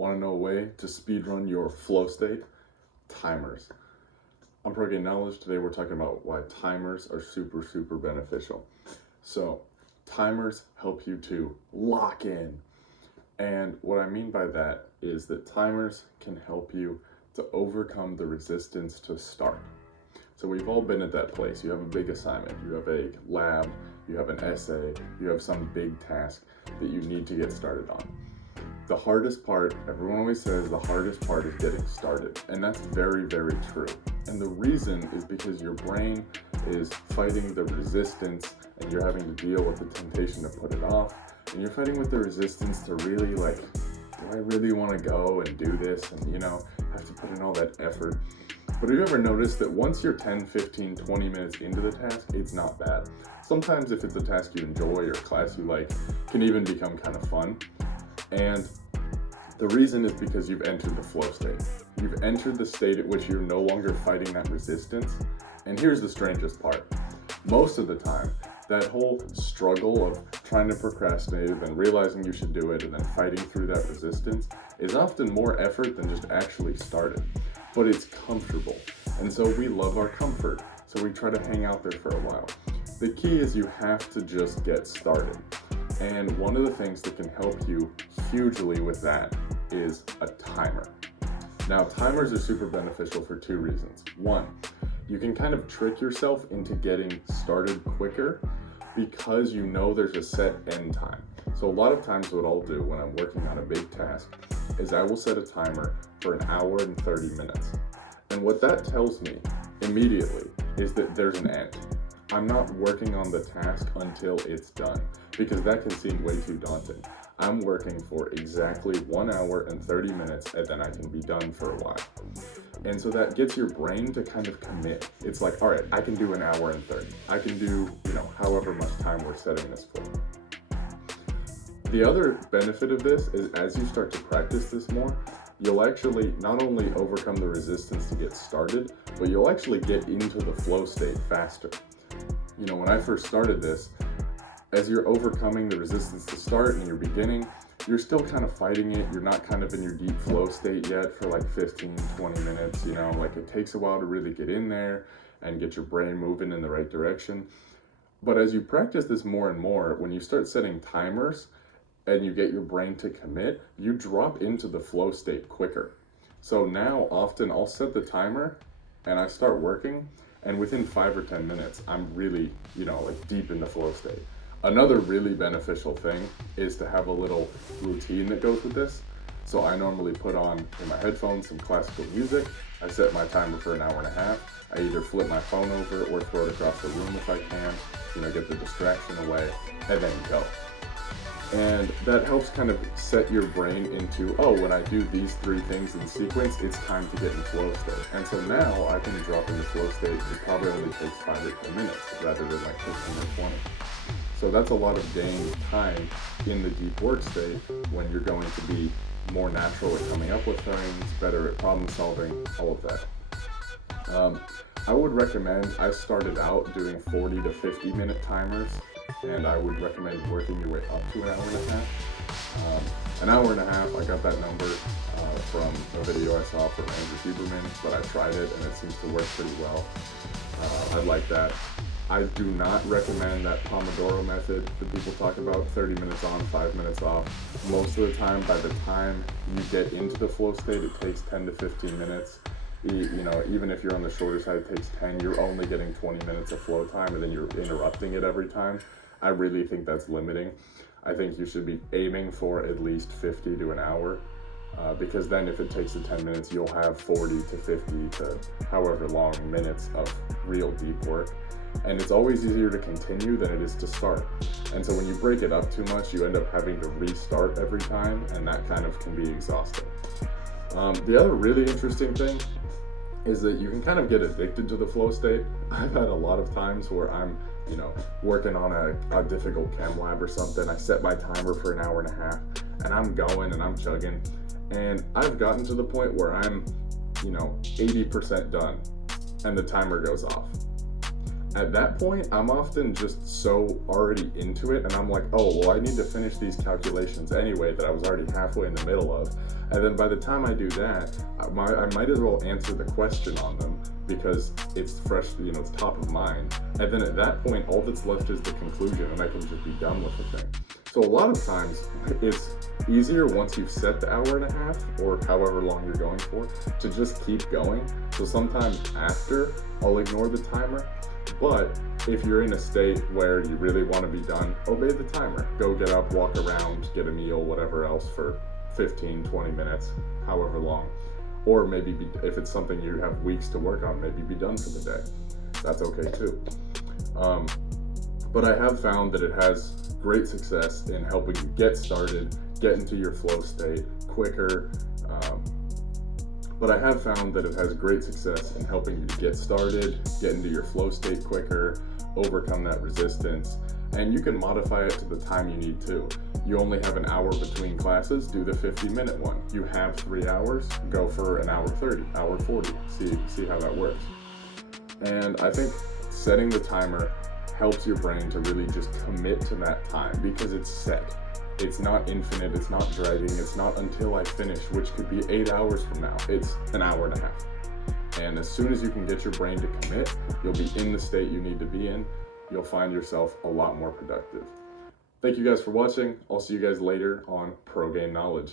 Want to know a way to speedrun your flow state? Timers. I'm Pro Game Knowledge. Today we're talking about why timers are super beneficial. So, timers help you to lock in. And what I mean by that is that timers can help you to overcome the resistance to start. So we've all been at that place. You have a big assignment, you have a lab, you have an essay, you have some big task that you need to get started on. The hardest part, everyone always says the hardest part is getting started. And that's very true. And the reason is because your brain is fighting the resistance and you're having to deal with the temptation to put it off. And you're fighting with the resistance to really do I really want to go and do this and, have to put in all that effort. But have you ever noticed that once you're 10, 15, 20 minutes into the task, it's not bad. Sometimes if it's a task you enjoy or a class you like, it can even become kind of fun. And the reason is because you've entered the flow state. You've entered the state at which you're no longer fighting that resistance. And here's the strangest part. Most of the time, that whole struggle of trying to procrastinate and realizing you should do it and then fighting through that resistance is often more effort than just actually starting. But it's comfortable. And so we love our comfort. So we try to hang out there for a while. The key is you have to just get started. And one of the things that can help you hugely with that is a timer. Now, timers are super beneficial for two reasons. One, you can kind of trick yourself into getting started quicker because you know there's a set end time. So a lot of times what I'll do when I'm working on a big task is I will set a timer for an hour and 30 minutes. And what that tells me immediately is that there's an end. I'm not working on the task until it's done because that can seem way too daunting. I'm working for exactly 1 hour and 30 minutes and then I can be done for a while. And so that gets your brain to kind of commit. It's like, all right, I can do an hour and 30. I can do, however much time we're setting this for. The other benefit of this is as you start to practice this more, you'll actually not only overcome the resistance to get started, but you'll actually get into the flow state faster. When I first started this, as you're overcoming the resistance to start and you're beginning, you're still kind of fighting it. You're not kind of in your deep flow state yet for like 15, 20 minutes, it takes a while to really get in there and get your brain moving in the right direction. But as you practice this more and more, when you start setting timers and you get your brain to commit, you drop into the flow state quicker. So now often I'll set the timer and I start working, and within 5 or 10 minutes, I'm really, deep in the flow state. Another really beneficial thing is to have a little routine that goes with this. So I normally put on in my headphones some classical music. I set my timer for an hour and a half. I either flip my phone over or throw it across the room if I can, get the distraction away, and then go. And that helps kind of set your brain into, when I do these 3 things in sequence, it's time to get in flow state. And so now I can drop into flow state. It probably only takes 5 or 10 minutes rather than like 15 or 20. So that's a lot of gained time in the deep work state when you're going to be more natural at coming up with things, better at problem solving, all of that. I would recommend, I started out doing 40 to 50 minute timers, and I would recommend working your way up to an hour and a half. An hour and a half, I got that number from a video I saw from Andrew Huberman, but I tried it and it seems to work pretty well. I like that. I do not recommend that Pomodoro method that people talk about, 30 minutes on, 5 minutes off. Most of the time, by the time you get into the flow state, it takes 10 to 15 minutes. Even if you're on the shorter side, it takes 10, you're only getting 20 minutes of flow time and then you're interrupting it every time. I really think that's limiting. I think you should be aiming for at least 50 to an hour. Because then if it takes 10 minutes, you'll have 40 to 50 to however long minutes of real deep work. And it's always easier to continue than it is to start. And so when you break it up too much, you end up having to restart every time, and that kind of can be exhausting. The other really interesting thing is that you can kind of get addicted to the flow state. I've had a lot of times where I'm, working on a difficult chem lab or something. I set my timer for an hour and a half, and I'm going and I'm chugging. And I've gotten to the point where I'm, 80% done, and the timer goes off. At that point, I'm often just so already into it, and I'm like, oh, well, I need to finish these calculations anyway that I was already halfway in the middle of. And then by the time I do that, I might as well answer the question on them because it's fresh, it's top of mind. And then at that point, all that's left is the conclusion, and I can just be done with the thing. So a lot of times, it's easier once you've set the hour and a half or however long you're going for to just keep going. So sometimes after, I'll ignore the timer. But if you're in a state where you really want to be done, obey the timer. Go get up, walk around, get a meal, whatever else for 15, 20 minutes, however long. Or maybe if it's something you have weeks to work on, maybe be done for the day. That's okay too. But I have found that it has great success in helping you get started, get into your flow state quicker. But I have found that it has great success in helping you to get started, get into your flow state quicker, overcome that resistance, and you can modify it to the time you need to. You only have an hour between classes, do the 50-minute one. You have 3 hours, go for an hour 30, hour 40, see how that works. And I think setting the timer helps your brain to really just commit to that time because it's set. It's not infinite, it's not dragging, it's not until I finish, which could be 8 hours from now. It's an hour and a half. And as soon as you can get your brain to commit, you'll be in the state you need to be in. You'll find yourself a lot more productive. Thank you guys for watching. I'll see you guys later on Pro Game Knowledge.